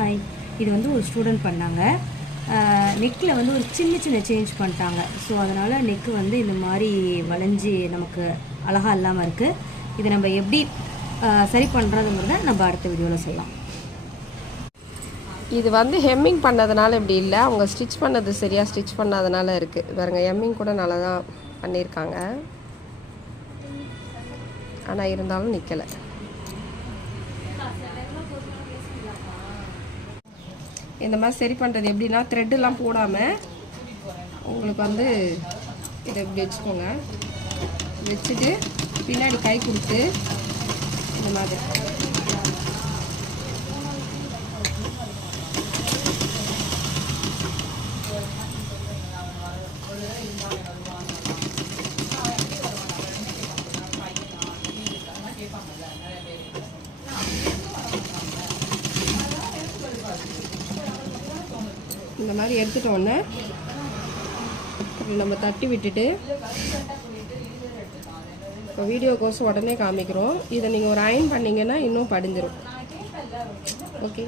Hi, இது வந்து ஒரு ஸ்டூடெண்ட் பண்ணாங்க. நெக்கில் வந்து ஒரு சின்ன சின்ன சேஞ்ச் பண்ணிட்டாங்க. ஸோ அதனால் நெக்கு வந்து இந்த மாதிரி வளைஞ்சி நமக்கு அழகாக இல்லாமல் இருக்குது. இதை நம்ம எப்படி சரி பண்ணுறதுங்கிறத நம்ம அடுத்த வீடியோவில் சொல்லலாம். இது வந்து ஹெம்மிங் பண்ணதுனால இப்படி இல்லை, அவங்க ஸ்டிச் பண்ணது சரியாக ஸ்டிச் பண்ணாதனால இருக்குது. பாருங்க, ஹெம்மிங் கூட நல்லா தான் பண்ணியிருக்காங்க, ஆனால் இருந்தாலும் நிற்கலை. இந்த மாதிரி சரி பண்ணுறது எப்படின்னா, த்ரெட்டெல்லாம் போடாமல் உங்களுக்கு வந்து இதை இப்படி வச்சுக்கோங்க. வச்சுட்டு பின்னாடி கை கொடுத்து இந்த மாதிரி இந்த மாதிரி எடுத்துட்டோன்னே நம்ம தட்டி விட்டுட்டு, இப்போ வீடியோக்கோசம் உடனே காமிக்கிறோம். இதை நீங்கள் ஒரு அயன் பண்ணிங்கன்னா இன்னும் படிஞ்சிடும். ஓகே.